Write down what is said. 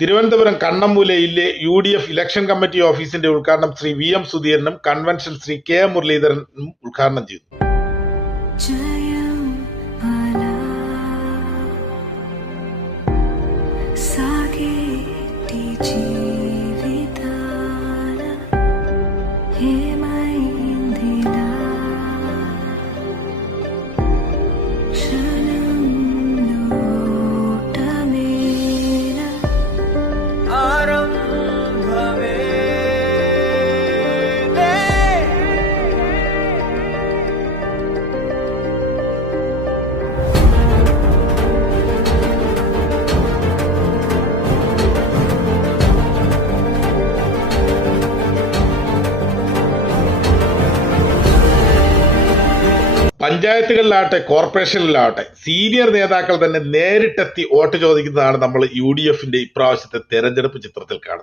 തിരുവനന്തപുരം കണ്ണമ്മൂലയിലെ UDF election committee ഓഫീസിന്റെ ഉദ്ഘാടനം ശ്രീ VM സുധീരനും കൺവെൻഷൻ ശ്രീ K മുരളീധരനും ഉദ്ഘാടനം ചെയ്തു. പഞ്ചായത്തുകളിലാവട്ടെ കോർപ്പറേഷനിലാവട്ടെ സീനിയർ നേതാക്കൾ തന്നെ നേരിട്ടെത്തി വോട്ട് ചോദിക്കുന്നതാണ് നമ്മൾ UDFന്റെ ഇപ്രാവശ്യത്തെ തെരഞ്ഞെടുപ്പ് ചിത്രത്തിൽ കാണുന്നത്.